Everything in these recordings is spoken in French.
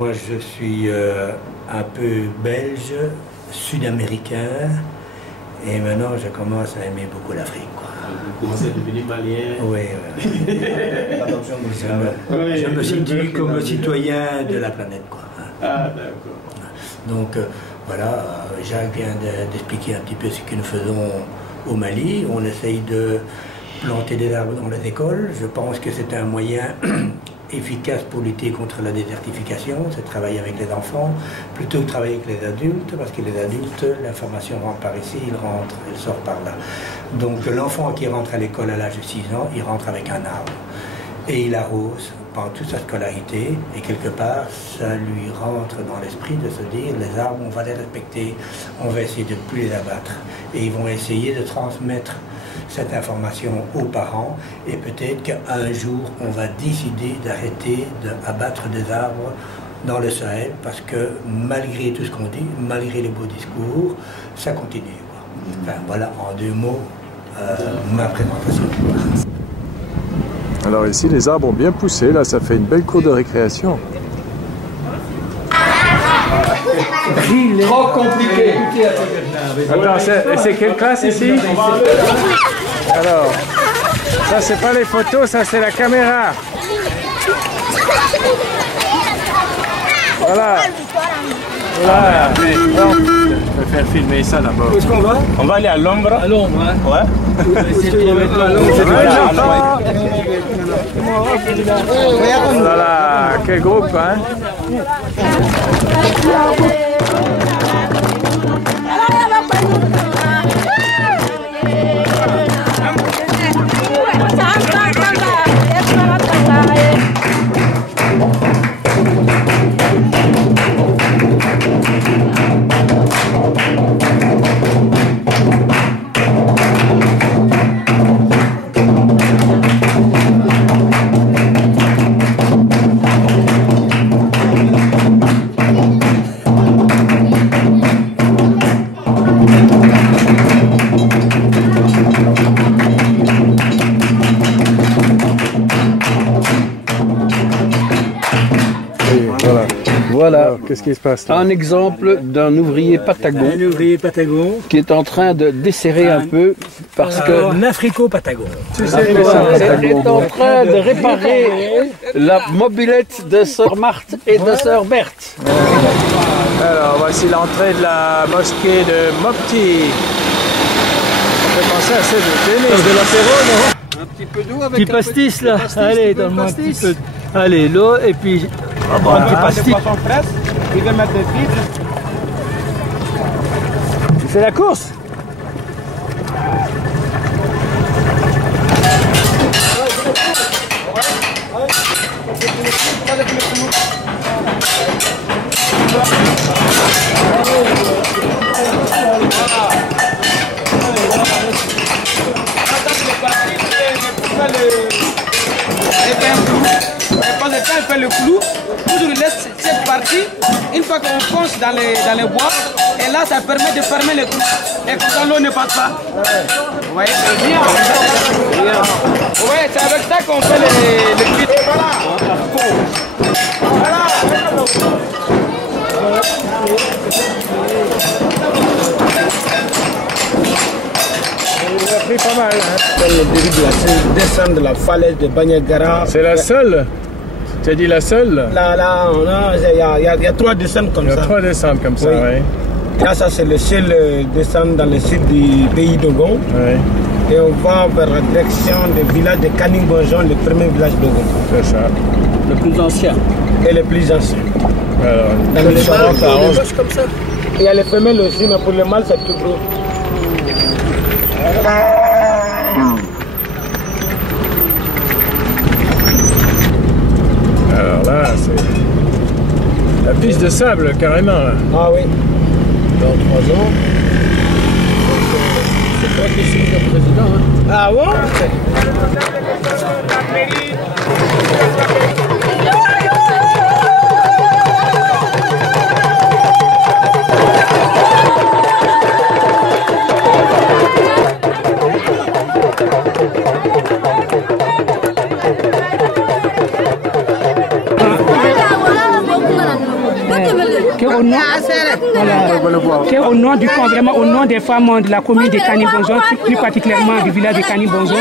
Moi, je suis un peu belge, sud-américain, et maintenant je commence à aimer beaucoup l'Afrique. Vous commencez à devenir malien. Oui, je me situe comme citoyen de la planète, quoi. Ah, d'accord. Donc voilà, Jacques vient d'expliquer un petit peu ce que nous faisons au Mali. On essaye de planter des arbres dans les écoles. Je pense que c'est un moyen efficace pour lutter contre la désertification, c'est travailler avec les enfants, plutôt que travailler avec les adultes, parce que les adultes, l'information rentre par ici, elle sort par là. Donc l'enfant qui rentre à l'école à l'âge de 6 ans, il rentre avec un arbre. Et il arrose pendant toute sa scolarité, et quelque part, ça lui rentre dans l'esprit de se dire, les arbres, on va les respecter, on va essayer de ne plus les abattre. Et ils vont essayer de transmettre cette information aux parents, et peut-être qu'un jour, on va décider d'arrêter d'abattre des arbres dans le Sahel, parce que malgré tout ce qu'on dit, malgré les beaux discours, ça continue. Enfin, voilà, en 2 mots, ma présentation. Alors ici, les arbres ont bien poussé, là, ça fait une belle cour de récréation. Trop compliqué. Attends, c'est quelle classe ici? Alors, ça c'est pas les photos, ça c'est la caméra. Voilà. Voilà. Je vais faire filmer ça d'abord. Où est-ce qu'on va? On va aller à l'ombre. À l'ombre, hein? Ouais. Voilà, quel groupe, hein? Voilà. Qu'est-ce qui se passe là? Un exemple d'un ouvrier patagon Un ouvrier patagon, qui est en train de desserrer un peu parce que un africo-patagon. est en train de réparer la mobilette de sœur Marthe et de sœur Berthe. Alors voici l'entrée de la mosquée de Mopti. On peut penser à celle de Téné. De l'apéro, non? Un petit peu d'eau avec Petit pastis là. Allez, donne-moi un petit peu. Allez, l'eau et puis. Un petit pastis. Il va mettre des frites. Tu fais la course? Quand il fait le clou, toujours il laisse cette partie, une fois qu'on fonce dans les bois, et là ça permet de fermer les clous. Et comme ça l'eau ne passe pas. Vous voyez, c'est bien. Oui, c'est avec ça qu'on fait les clous. Et voilà. Voilà. Il a pris pas mal. Hein. Le début de la scène, descendre de la falaise de Banyagara. C'est la seule? Tu as dit la seule? Là, il y a 3 descentes comme ça. Il y a 3 descentes comme ça, oui. Oui. Là, ça c'est le seul descente dans le sud du pays d'Ogon. Oui. Et on va vers la direction du village de Kaningonjon, le premier village d'Ogon. C'est ça. Le plus ancien. Et le plus ancien. Alors, dans le Charente à 11. comme ça. Il y a les femelles aussi, mais pour le mâle, c'est tout gros. Alors là, c'est la piste de sable carrément. Là. Ah oui. Dans 3 ans. C'est toi qui suis le président. Hein. Ah bon? C'est au nom du camp, vraiment au nom des femmes de la commune de Cani-Bonzon, plus particulièrement du village de Cani-Bonzon.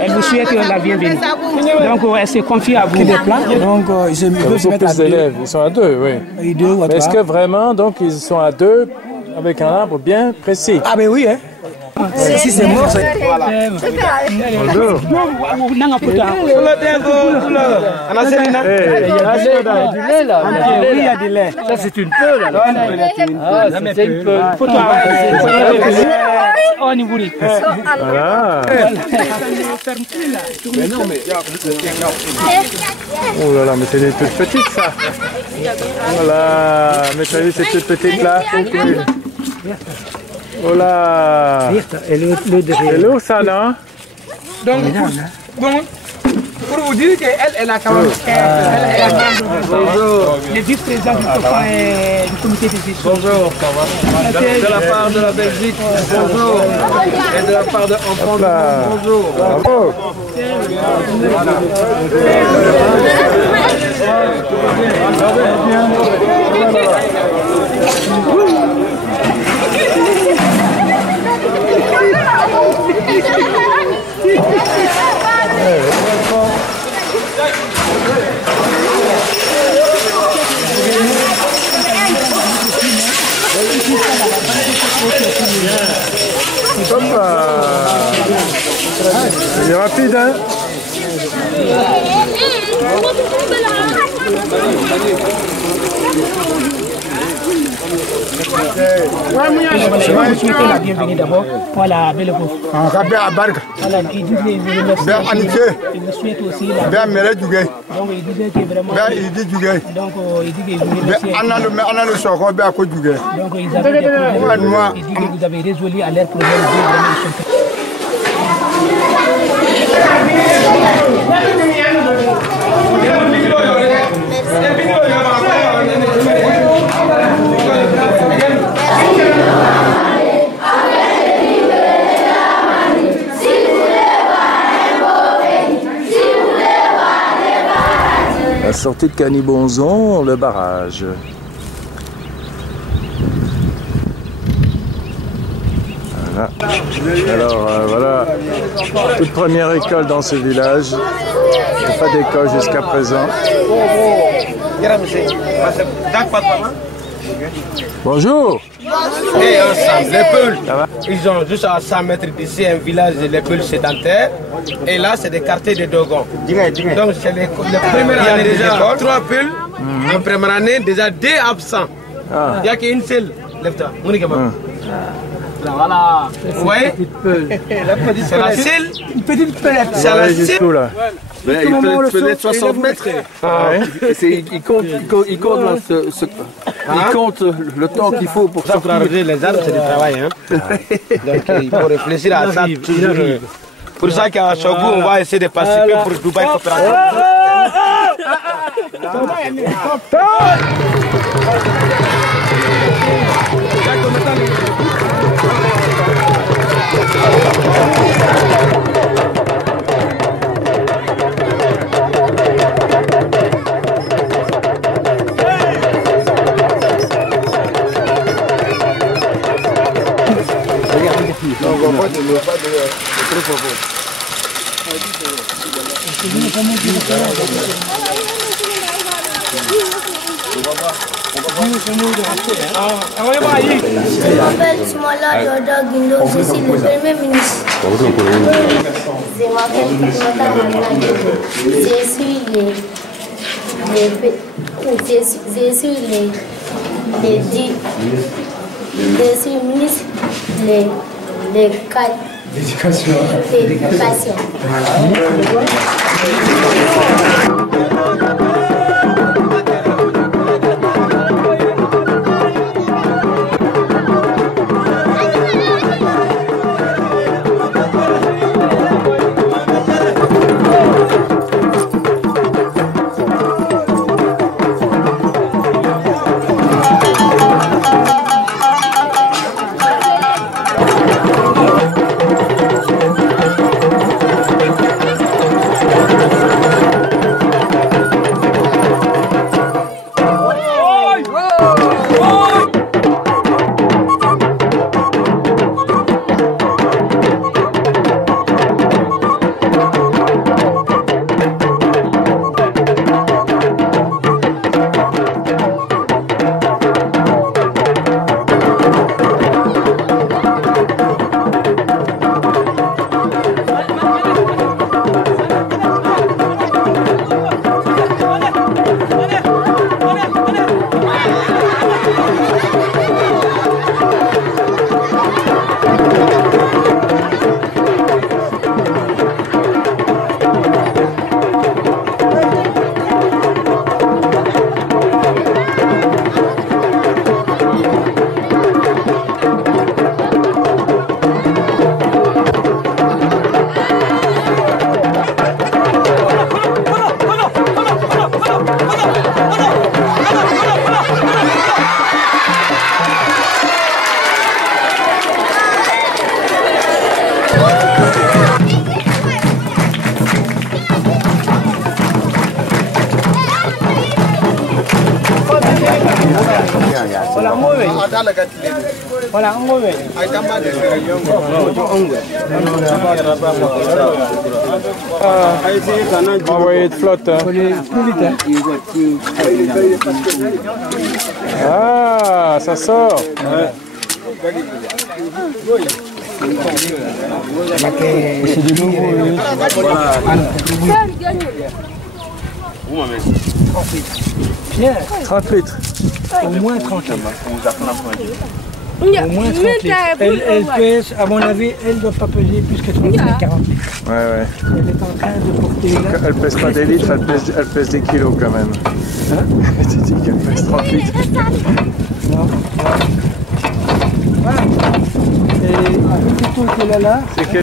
Elle vous souhaite la bienvenue. Donc, elle se confie à vous. Donc, ils sont plus d'élèves, ils sont à 2, oui. Mais est-ce que vraiment, donc, ils sont à 2 avec un arbre bien précis? Ah, mais oui, hein. Si c'est mort, c'est... Voilà. Bonjour. Il y a du lait. Ça, c'est une peule. Ah, c'est une peule. Voilà. Oh là là, mais c'est des toutes petites, ça. Voilà. Mais tu as vu ces toutes petites là? Oh là. C'est lourd, ça, non? Donc, pour vous dire qu'elle a quand même... Le vice-président du comité de gestion. Bonjour, de la part de la Belgique, bonjour. Et de la part de Enfants du Monde, bonjour. Bravo. Il est rapide, hein? Je la bienvenue d'abord. Voilà, belle vous. Voilà, il dit il me souhaite aussi la bienvenue. Donc il disait que vraiment. Donc il dit que vous remerciez. Donc ils avaient des problèmes. Il dit que vous avez résolu à leurs problèmes. La sortie de Cani-Bonzon, le barrage. Voilà. Alors voilà, toute première école dans ce village. Il n'y a pas d'école jusqu'à présent. Bonjour. Et ensemble, les Peuls, ils ont juste à 100 mètres d'ici un village de les Peuls sédentaires. Et là, c'est des quartiers de Dogon. Donc, c'est les premières années des écoles. 3 Peuls, en première année, déjà 2 absents. Il n'y a qu'une seule. Lève-toi. Voilà. Vous voyez? C'est la seule. Une petite pelette. C'est la seule. Il peut 60 mètres. Il compte le temps qu'il faut pour ça. Pour arroser les arbres, c'est du travail. Hein? Donc il faut réfléchir à ça. Pour ça qu'à Chogou, on va essayer de participer pour Dubaï Coopérative. Je m'appelle Sumala Yoda Guindo, je suis le premier ministre. Je m'appelle l'éducation. Envoyé de flotte. Hein. Ah, ça sort. C'est de l'eau. 30 litres. Au moins 30 litres. Au moins 30 litres. Elle pèse, à mon avis, elle ne doit pas peser plus que 30 litres, 40 litres. Ouais, ouais. Elle est en train de porter là. Elle pèse pas des litres, elle pèse des kilos quand même. Hein? Tu dis qu'elle pèse 30 litres. Non. Voilà. Et le couteau qu'elle a là, c'est que...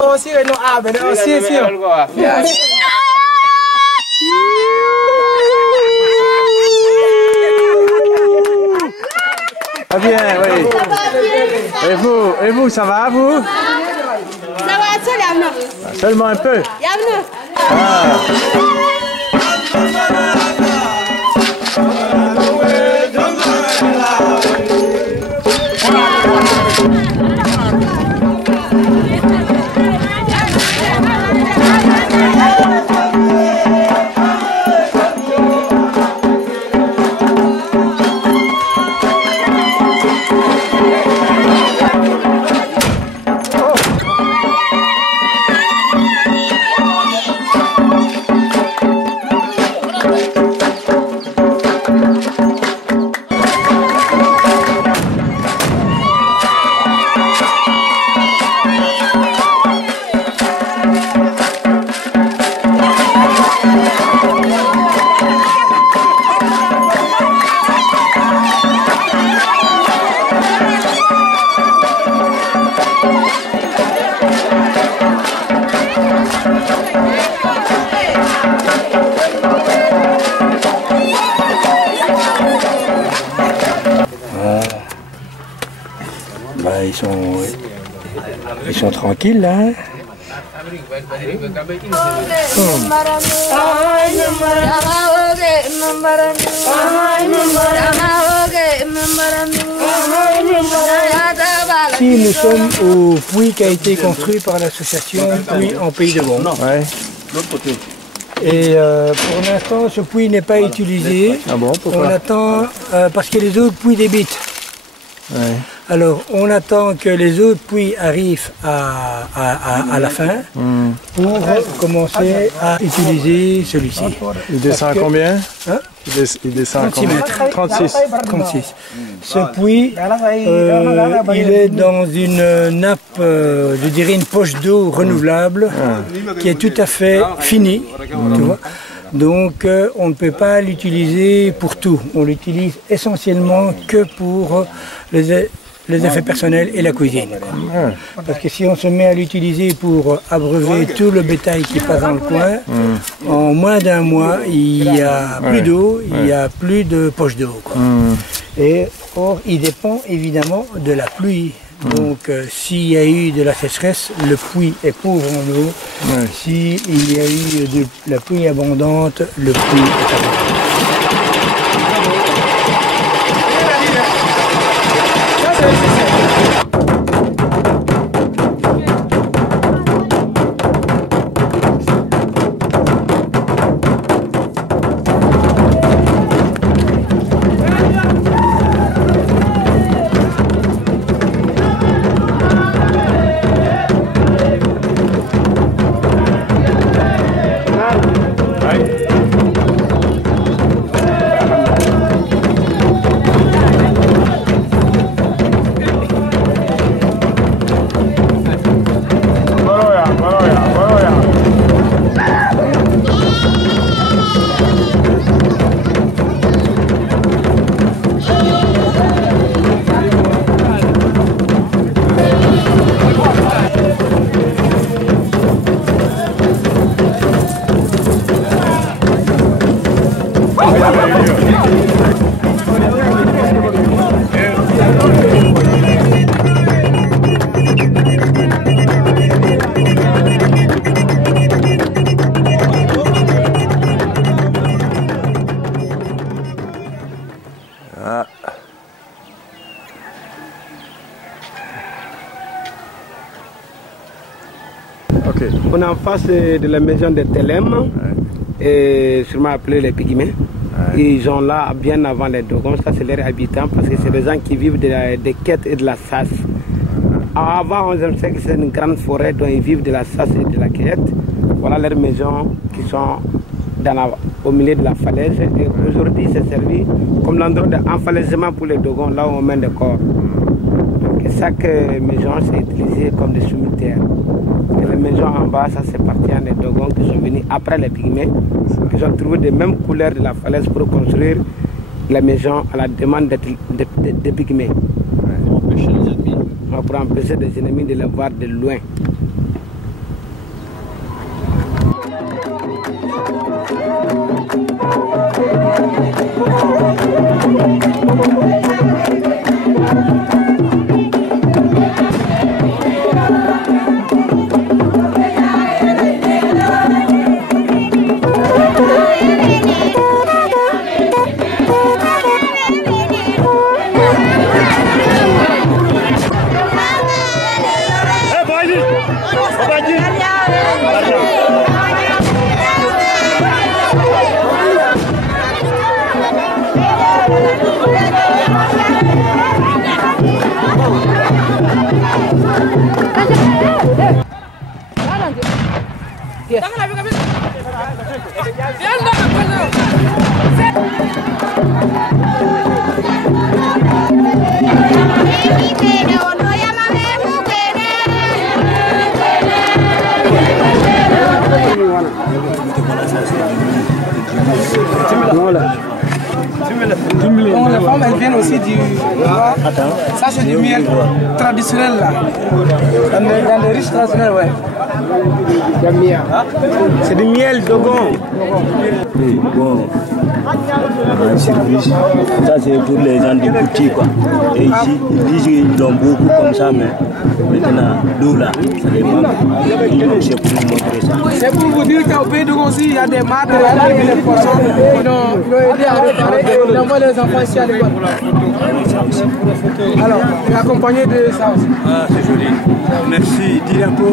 Oh, si, no, si. Ah bien, oui. Et vous, ça va, vous? Ça va, seulement un peu. Ah. Ils sont tranquilles là. Hein? Ici, nous sommes au puits qui a été construit par l'association Puits en Pays de Bon. Ouais. Et pour l'instant, ce puits n'est pas utilisé. Ah bon, pourquoi? On attend parce que les autres puits débitent. Ouais. Alors, on attend que les autres puits arrivent à la fin pour commencer à utiliser celui-ci. Il descend à combien? Hein? Il descend à 36 combien? mètres. 36. Ce puits, il est dans une nappe, je dirais une poche d'eau renouvelable, qui est tout à fait finie. Tu vois? Donc on ne peut pas l'utiliser pour tout. On l'utilise essentiellement que pour les effets personnels et la cuisine. Parce que si on se met à l'utiliser pour abreuver tout le bétail qui passe dans le coin, en moins d'un mois, il n'y a plus d'eau, il n'y a plus de poche d'eau. Et or, il dépend évidemment de la pluie. Donc s'il y a eu de la sécheresse, le puits est pauvre en eau. S'il y a eu de la pluie abondante, le puits est abondant. Okay. On est en face de la maison de Telem, et sûrement appelé les Pygmées. Ils sont là bien avant les Dogons, ça c'est leurs habitants parce que c'est des gens qui vivent des quêtes et de la chasse. Avant 11e siècle, c'est une grande forêt dont ils vivent de la chasse et de la cueillette. Voilà leurs maisons qui sont au milieu de la falaise. Et aujourd'hui, c'est servi comme l'endroit d'enfalaisement pour les Dogons, là où on mène des corps. Et chaque maison, c'est utilisé comme des cimetières. Et les maisons en bas, ça c'est parti à des Dogons qui sont venus après les Pygmées, qui ont trouvé les mêmes couleurs de la falaise pour construire les maisons à la demande des Pygmées. Pour empêcher les ennemis de les voir de loin. Donc les femmes elles viennent aussi du... Ça c'est du miel traditionnel là. Dans les riches traditionnels, ouais. C'est du miel Dogon. Oui, bon, un service, ça c'est pour les gens du petit quoi. Et ici, ils disent qu'ils donnent beaucoup comme ça, mais maintenant, d'où là, ça dépend. Donc c'est pour nous montrer ça. C'est pour vous dire qu'au pays Dogon aussi, il y a des maths, des poissons qui ont aidé à réparer et on envoie les enfants ici à l'école. Alors, il est accompagné de ça aussi. Ah, c'est joli. Merci, Dirapo.